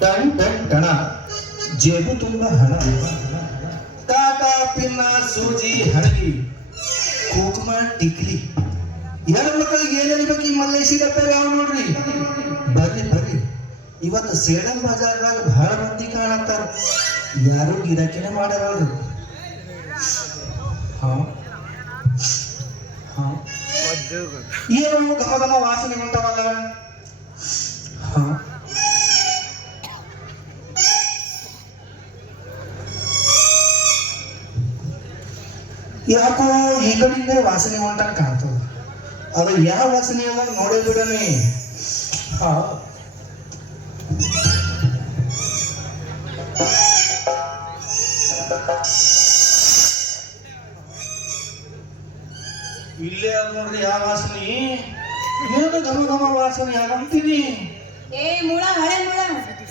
ton ton ಟಣ ಜೇಬು ತುಂಬ ಹಣ Tata pin ಸೂಜಿ ಹಣಗಿ ಕುಂಕುಮ ಟಿಕ್ಲಿ ಯಾರ ಮಕ್ಕಳಿಗೆ ಏನೇನು ಬೇಕು ಈ ಮಲ್ಲೇಶಿ ಡಬ್ಬೆ ಯಾವ ನೋಡ್ರಿ ಬರ್ರಿ ಬರ್ರಿ ಇವತ್ತು ಸೇಡಂ ಬಜಾರ್ದಾಗ ಬಹಳ ಮಂದಿ ಕಾಣತ್ತಾರ ಯಾರು ಗಿರಾಕಿನೇ ಮಾಡ್ಯಾರಲ್ರಿ ಏನು ಘಮ ಘಮ ವಾಸನೆ ಉಂಟಾವಲ್ಲ ಯಾಕೋ ಈ ಕಡೆಯಿಂದ ವಾಸನೆ ಹೊಂಟಾಗ ಕಾಣ್ತದ ಅದು ಯಾವ ವಾಸನೆ ಅದ ನೋಡೇ ಬಿಡನೆ ಇಲ್ಲೇ ಅದ ನೋಡ್ರಿ ಯಾವ ವಾಸನೆ ಏನು ಘಮ ಘಮ ವಾಸನೆ ಯಾಕಂತೀನಿ ಏ ಮುಳ ಹಳೆ ಮುಳ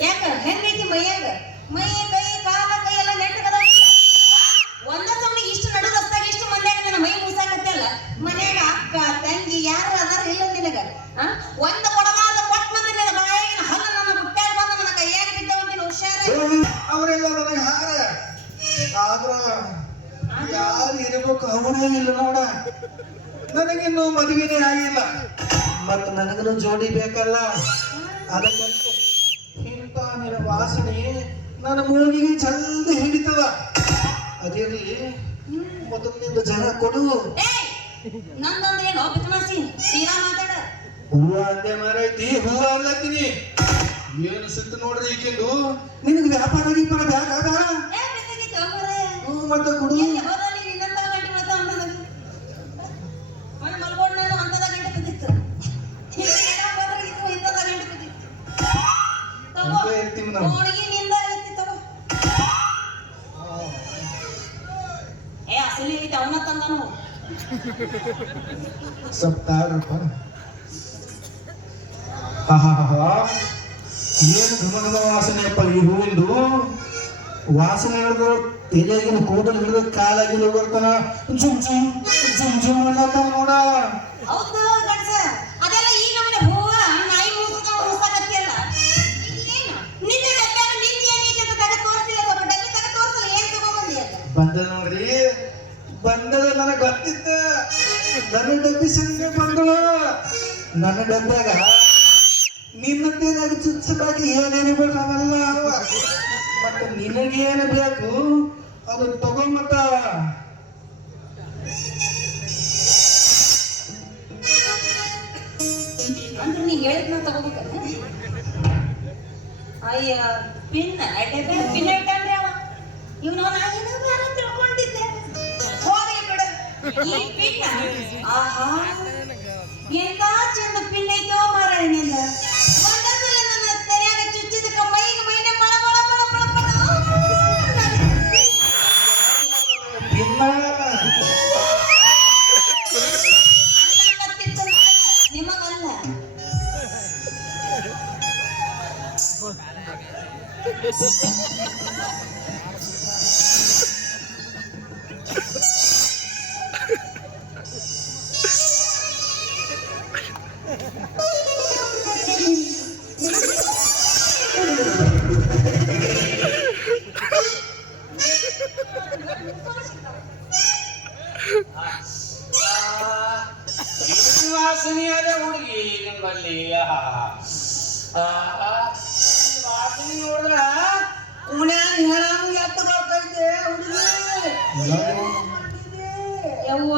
ಯಾಕ ಹೆಂಗೈತಿ ಮೈಯಾಗ ಮೈ ಕೈ ಕಾಲ ಕೈ ಎಲ್ಲ ನೆಟ್ಟಗದ ಒಂದ ಸಮಯ ಇಷ್ಟು ನಡು ರಸ್ತಾಗ ಇಷ್ಟು ಮಂದ್ಯಾಗ ನನ್ನ ಮೈ ಮುಸಾಕತ್ತಲ್ಲ ಮನ್ಯಾಗ ಅಕ್ಕ ತಂಗಿ ಯಾರು ಅದಾರ ಇಲ್ಲ ನಿನಗ ಒಂದ ಕೊಡಲಾದ ಕೊಟ್ಟ ಮಂದಿ ನಿನ್ನ ಬಾಯಾಗಿನ ಹಲ್ಲ ನನ್ನ ಹುಟ್ಟ್ಯಾಗ ಬಂದ ನನ್ನ ಕೈಯಾಗ ಬಿದ್ದವಂತಿನ ಹುಷಾರ ಅವರೆಲ್ಲ ನನಗೆ ಹಾರ ಆದ್ರ ಯಾರು ಇರಬೇಕು ಅವರೇ ಇಲ್ಲ ನೋಡ ನನಗಿನ್ನೂ ಮದುವೆನೇ ಆಗಿಲ್ಲ ಮತ್ತ ನನಗನು ಜೋಡಿ ಬೇಕಲ್ಲ ಅದಕ್ಕಂತೆ ಇಂಥ ನಿನ್ನ ವಾಸನೆ ನನ್ನ ಮೂಗಿಗೆ ಜಲ್ದಿ ಹಿಡಿತದ ಅದೇರಿ ಮೊದಲಿನಿಂದ ಜನ ಕೊಡು ನಂದೊಂದೇನೋ ಬಿತ್ತನಾಸಿ ತೀರಾ ಮಾತಾಡ ಹೂವ ಅಂದೆ ಮಾರೈತಿ ಹೂವ ಅನ್ಲತ್ತೀನಿ ಏನು ಸಿಕ್ತು ನೋಡ್ರಿ ಈಗಿಂದು ನಿನಗೆ ವ್ಯಾಪಾರ ಗೀಪಾರ ಬ್ಯಾಗ ಮತ್ತೆ ಕೊಡು ಏನು ಘಮ ಘಮ ವಾಸನೆಯಪ್ಪ ಈ ಹೂವಿಂದು ವಾಸನೆ ಹಿಡಿದು ತಲೆಯಾಗಿನ ಕೂದಲು ಹಿಡಿದು ಕಾಲಾಗಿನ ಬರ್ತಾನ ಜುಮ್ ಜುಮ್ ಜುಮ್ ಜುಮ್ ಅನ್ನತ್ತ ನೋಡ ಬಂದ ನೋಡ್ರಿ ಬಂದದ ನನಗೆ ಗೊತ್ತಿತ್ತ ನನ್ನ ಡಬ್ಬಿ ಸಂಖ್ಯೆ ಬಂದಳು ನನ್ನ ಡಬ್ಬ್ಯಾಗ ನಿನ್ನ ತೇದಾಗ ಚುಚ್ಚದಾಗಿ ಏನೇನು ಬೇಕು ಅವೆಲ್ಲ ಮತ್ತೆ ನಿನಗೇನು ಬೇಕು ಅದು ತಗೊಂಬತ್ತ ಅಂದ್ರೆ ನೀ ಹೇಳಿದ್ನ ತಗೋಬೇಕಲ್ಲ ಅಯ್ಯ ಪಿನ್ ಡಬ್ಬೆ ಪಿನ್ ಇಟ್ಟಂದ್ರೆ ಅವ ಇವ್ ನಾನು ಯಾರು ತಿಳ್ಕೊಂಡಿದ್ದೆ ಹೋಗ್ಲಿ ಬಿಡು ಈ ಪಿನ್ ಆಹಾ ಎಂತ ಚಂದ ಪಿನ್ ಐತೋ ಮಾರಾಯ ನಿಂದ ಒಂದೊಂದ್ಸಲ ನನ್ನ ತೆರೆಯಾಗ ಚುಚ್ಚಿದಕ್ಕ ಮೈಗೆ ಮೈನೆ ಮಳ ಮಳ ಮಳ ಮಳ ನಿಮಗಲ್ಲ ವಾಸನೆಯಾದ ಹುಡುಗಿ ನಿಮ್ಮಲ್ಲಿ ವಾಸನೆ ನೋಡಿದ್ರ ಕುಣ್ಯಾಗ ಹೆಣನು ಎತ್ತು ಬರ್ತೈತೆ ಹುಡುಗಿ ಯವ್ವ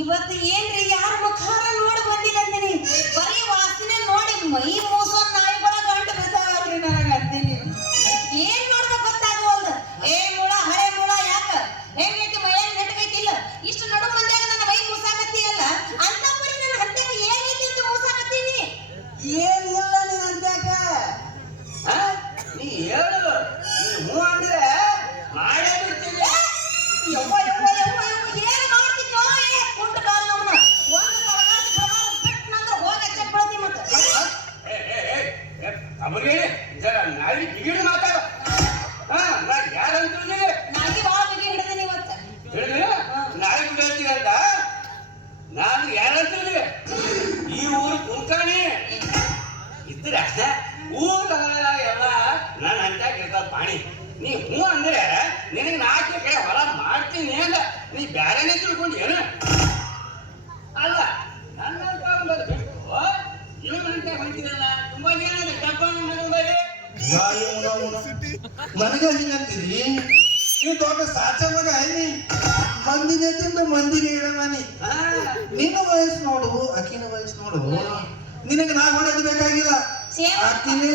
ಇವತ್ತು ಏನ್ರಿ ಯಾರ ಮುಖಾರ ನೋಡಿ ಬಂದಿಲ್ಲಂತೀನಿ ಬರೀ ವಾಸನೆ ನೋಡಿ ಮೈ ಮೋಸೋ ನಾಯಿಗಳ ಗಂಟು ಬಿದ್ದಾವ್ರಿ ನನಗೆ ಅಂತೀನಿ ಏನ್ ಮಾಡ್ಬೇಕು ಗೊತ್ತಾಗವಲ್ದು ಏ ಮುಳ ಹಳೆ ಮುಳ ಯಾಕ ಹೆಂಗೈತಿ ಮೈಯಾಗ ನೆಟ್ಟಗೈತಿಲ್ಲ ಇಷ್ಟು ನಡು ಮಂದ್ಯಾಗ ನನ್ನ ಮೈ ಮೂಸಾಕತ್ತಿ ಅಲ್ಲ ಅಂತ ಪರಿ ನನ್ನ ಹತ್ಯಾಗ ಏನೈತಿ ಅಂತ ಮೂಸಾಕತ್ತೀನಿ ಏನಿಲ್ಲ ನೀನ್ ಅಂತ್ಯಾಕ ನೀ ಹೇಳು ನೀ ಹೂ ಅಂದ್ರೆ ಮಾಡೇ ಬಿಡ್ತೀನಿ ಯವ್ವ ಯವ್ವ ಯವ್ವ ಯವ್ವ ಏನ್ ಮಾಡ್ತಿದ್ನೋ ಏ ಕುಂಟ ಕಾಲ ನಮ್ಮನ್ನ ಒಂದು ಕರಗಾದ ಪ್ರಕಾರ ಬಿಟ್ಟು ನಂತರ ಹೋಗಿ ಚಪ್ಪಳತಿ ಮತ್ತೆ ಅವ್ರಿಗೆ ಜರ ನಾಯಿ ಬಿಗಿಡು ಮಾತಾಡ ನಾನು ಯಾರಂತ ನಾಗಿ ಭಾಳ ಬಿಗಿ ಹಿಡಿದೀನಿ ಇವತ್ತು ಹೇಳಿದ್ರೆ ನಾಯಿ ಬಿಡ್ತೀರಂತ ನಾನು ಯಾರಂತ ಅಂತೀರ ಊರ ಎಲ್ಲ ನನ್ನ ಅಂತ್ಯಾಗ ಇರ್ತದ ಪಾಣಿ ನೀ ಹ್ಞೂ ಅಂದ್ರೆ ನಿನಗೆ 4 ಎಕರೆ ಹೊಲ ಮಾಡ್ತೀನಿ ಅಂದ ನೀ ಬ್ಯಾರೇನೆ ತಿಳ್ಕೊಂಡು ಏನು ಅಲ್ಲ ನನ್ನಂತ ಒಂದು ಬಿಟ್ಟು ಇವನಂತೆ ಹೊಂಟಿದಲ್ಲ ತುಂಬಾ ಏನಾದ್ರೆ ಡಬ್ಬ ಬರೀ ನನಗ ಹಿಂಗಂತೀರಿ ನೀವು ದೊಡ್ಡ ಸಾಚ ಮಗ ಐನಿ ಮಂದಿಗೆ ತಿಂದ ಮಂದಿಗೆ ಇಡಮಾನಿ ನಿನ್ನ ವಯಸ್ಸು ನೋಡು ಅಕ್ಕಿನ ವಯಸ್ಸು ನೋಡು ನಿನಗೆ ನಾ ಹೊಡೆದು ಬೇಕಾಗಿಲ್ಲ ಅಕ್ಕಿನೇ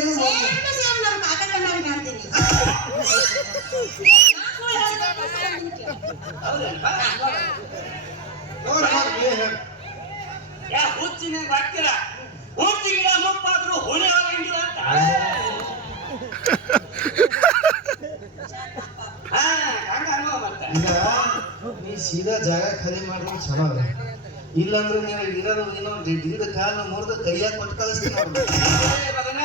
ನಮ್ಮ ಕಾಕ ಕಣ್ಣಾಗ ಕಾಣ್ತೀನಿ ಯಾ ಹುಚ್ಚಿನ ಬರ್ತೀರ ಹುಚ್ಚಿಗಿಡ ಮುಪ್ಪಾದ್ರು ಹುಳಿ ಆಗಂಗಿಲ್ಲ ಅಂತ ಈಗ ನೀ ಸೀದಾ ಜಾಗ ಖಾಲಿ ಮಾಡಿದ್ರೆ ಚಲೋ ಅದ ಇಲ್ಲಾಂದ್ರೆ ನೀನು ಇರೋದು ಇನ್ನೊಂದು ಗಿಡ ಕಾಲ ಮುರಿದು ಕೈಯಾಗ ಕೊಟ್ಟು ಕಳಿಸ್ತೀನಿ ಮಗನ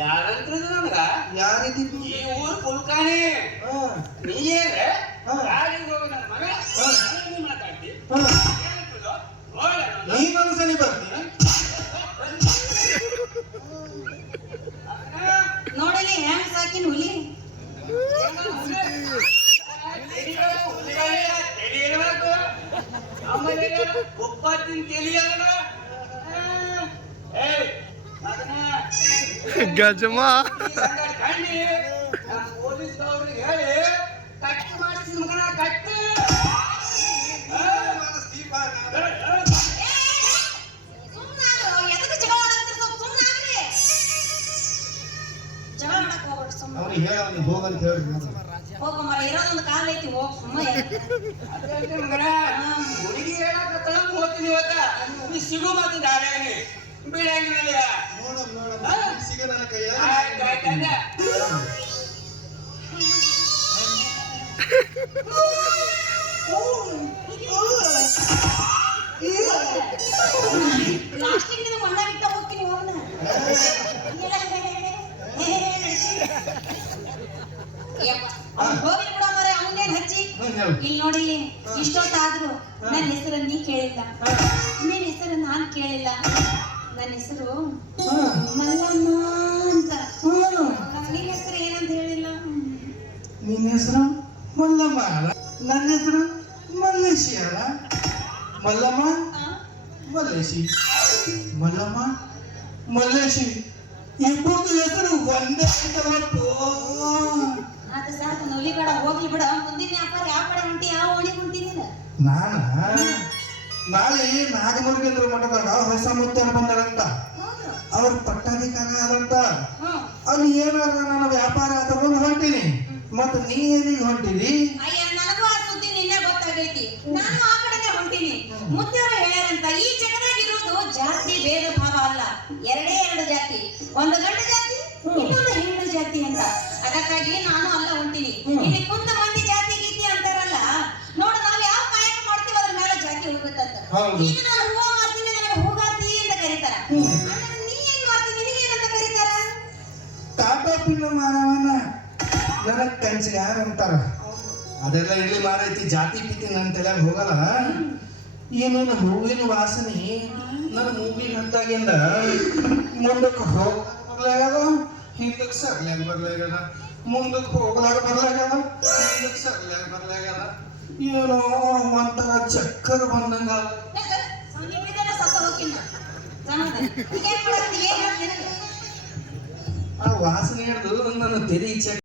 ಯಾರಂತ್ರ ನಮಗ ಯಾರಿದ್ದು ಈ ಊರ್ ಕುಲ್ಕಾಣಿ ನೀಯೇ ಗಾಡಿಗೆ ಹೋಗಿ ನನ್ನ ಮಗ ಮಾತಾಡ್ತಿ ನೀನೊಂದು ಸಲ ಬರ್ತೀನಿ ನೋಡಲಿ ಹೆಂಗ್ ಸಾಕಿನ ಹುಲಿ ಆಮೇಲೆ ಒಪ್ಪತ್ತಿನ ತಿಳಿಯಲ್ಲ ಗಜಮ ಕಣ್ಣಿ ಪೊಲೀಸ್ ಅವ್ರಿಗೆ ಹೇಳಿ ಕಟ್ಟಿ ಮಾಡಿಸಿದ ಮಗನ ಕಟ್ಟಿ ಅವ್ನಿಗೆ ಹೇಳ ಅವ್ನಿಗೆ ಹೋಗಂತ ಹೇಳಿ ಹೋಗಮ್ಮ ಇರೋದೊಂದು ಕಾಲ ಐತಿ ಹೋಗ್ ಸುಮ್ಮನೆ ಮಗನ ಹುಡುಗಿ ಹೇಳಕ ಹೋಗ್ತೀನಿ ಇವತ್ತ ನೀ ಸಿಗು ಮತ್ತೆ ದಾರ್ಯಾಗಿ ಬೀಳಂಗಿಲ್ಲ ಸಿಗ ನನ್ನ ಕೈಯ ಲಾಸ್ಟಿಗೆ ನೀವು ಮಣ್ಣ ಬಿಟ್ಟ ಹೋಗ್ತೀನಿ ಹೋಗೋಣ ಹೋಗ್ಲಿ ಬಿಡ ಮರೆ ಅವನೇನ್ ಹಚ್ಚಿ ಇಲ್ಲಿ ನೋಡಿಲಿ ಇಷ್ಟೊತ್ತಾದ್ರು ನನ್ನ ಹೆಸರು ನೀ ಕೇಳಿಲ್ಲ ನಿನ್ನ ಹೆಸರು ನಾನ್ ಕೇಳಿಲ್ಲ ನನ್ನ ಹೆಸರು ಮಲ್ಲಮ್ಮ ಅಂತ ನಿನ್ನ ಹೆಸರು ಏನಂತ ಹೇಳಿಲ್ಲ ನಿನ್ನ ಹೆಸರು ಮಲ್ಲಮ್ಮ ಅಲ್ಲ ನನ್ನ ಹೆಸರು ಮಲ್ಲೇಶಿ ಅಲ್ಲ ಮಲ್ಲಮ್ಮ ಮಲ್ಲೇಶಿ ಮಲ್ಲಮ್ಮ ಮಲ್ಲೇಶಿ ಇಬ್ಬರದು ಹೆಸರು ಒಂದೇ ಅಂತ ಅದು ಸಾಕು ನೊಲಿ ಬೇಡ ಹೋಗ್ಲಿ ಬಿಡ ಮುಂದಿನ ವ್ಯಾಪಾರ ಯಾವ ಕಡೆ ಹೊಂಟಿ ಯಾವ ಓಣಿ ಹೊಂಟಿದ್ದೀನ ನಾನ ನಾಳೆ ನಾಗಮುರುಗೇಂದ್ರ ಮಠದಾಗ ಹೊಸ ಮುತ್ತೇರು ಬಂದಾರಂತ ಅವ್ರ ಪಟ್ಟಾಧಿಕಾರ ಆದಂತ ಅಲ್ಲಿ ಏನಾರ ನನ್ನ ವ್ಯಾಪಾರ ತಗೊಂಡು ಹೊಂಟೀನಿ ಮತ್ತ ನೀ ಏನಿಗೆ ಹೊಂಟಿದಿ ಅಯ್ಯ ನನಗೂ ಆ ಸುದ್ದಿ ನಿನ್ನೆ ಗೊತ್ತಾಗೈತಿ ನಾನು ಆ ಕಡೆನೆ ಹೊಂಟೀನಿ ಮುದ್ದೆಯವರು ಹೇಳ್ಯಾರಂತ ಈ ಜಗದಾಗ ಇರುವುದು ಜಾತಿ ಭೇದ ಭಾವ ಅಲ್ಲ ಎರಡೇ ಎರಡು ಜಾತಿ ಒಂದು ಗಂಡು ಜಾತಿ ಇನ್ನೊಂದು ಹೆಣ್ಣು ಜಾತಿ ಅಂತ ಅದಕ್ಕಾಗಿ ನಾನು ಅಲ್ಲ ಹೊಂಟೀನಿ ಇಲ್ಲಿ ಕುಂತ ಮಂದಿ ಜಾತಿ ಗೀತಿ ಅಂತಾರಲ್ಲ ನೋಡು ನಾವ್ ಯಾವ ಕಾಯಕ ಮಾಡ್ತೀವಿ ಅದ್ರ ಮೇಲೆ ಜಾತಿ ಹೋಗ್ಬೇಕಂತ ಈಗ ನಾನು ಹೂವ ಮಾಡ್ತೀನಿ ನನಗೆ ಹೂಗಾತಿ ಅಂತ ಕರೀತಾರ ನೀ ಏನ್ ಮಾಡ್ತೀನಿ ನಿನಗೆ ಏನಂತ ಕರೀತಾರ ಕಾಟಪಿನ ಮಾನವನ ನನಗ್ ಕಂಚಿಗಾರ ಅಂತಾರ ಅದೆಲ್ಲ ಇಲ್ಲಿ ಮಾರೈತಿ ಜಾತಿ ಪೀತಿ ನನ್ನ ತಲೆಯಾಗ ಹೋಗಲ್ಲ ಏನೇನು ಹೂವಿನ ವಾಸನೆ ನನ್ನ ಮೂಗಿನ ಹತ್ತಾಗಿಂದ ಮುಂದಕ್ಕೆ ಹೋಗ್ಲಾಗದ ಹಿಂದಕ್ಕೆ ಸರ್ಲಾಗ ಬರ್ಲಾಗದ ಮುಂದಕ್ಕೆ ಹೋಗ್ಲಾಗ ಬರ್ಲಾಗದ ಹಿಂದಕ್ಕೆ ಸರ್ಲಾಗ ಬರ್ಲಾಗದ ಏನೋ ಒಂಥರ ಚಕ್ಕರ್ ಬಂದಂಗ ಆ ವಾಸನೆ ಹಿಡಿದು ನನ್ನ ತೆರಿ